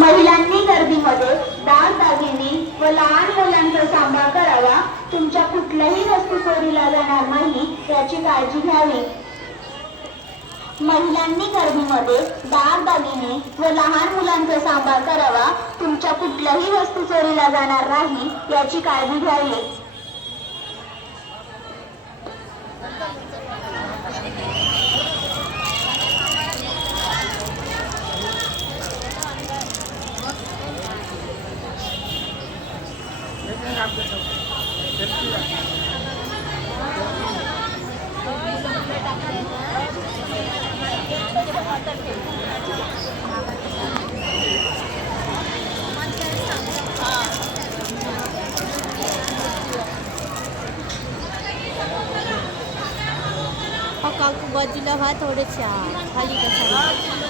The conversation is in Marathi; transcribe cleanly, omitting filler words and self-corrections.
महिलांनी गर्दीमध्ये दागदागिने व लहान मुलांचा सांभाळ करावा. तुमच्या कुठल्याही वस्तू चोरीला जाणार नाही याची काळजी घ्यावी. महिलांनी गर्दीमध्ये दागदागिने व लहान मुलांचा सांभाळ करावा. तुमच्या कुठल्याही वस्तू चोरीला जाणार नाही याची काळजी घ्यावी. काकू बाजूला व्हा थोडेशा खाली कसा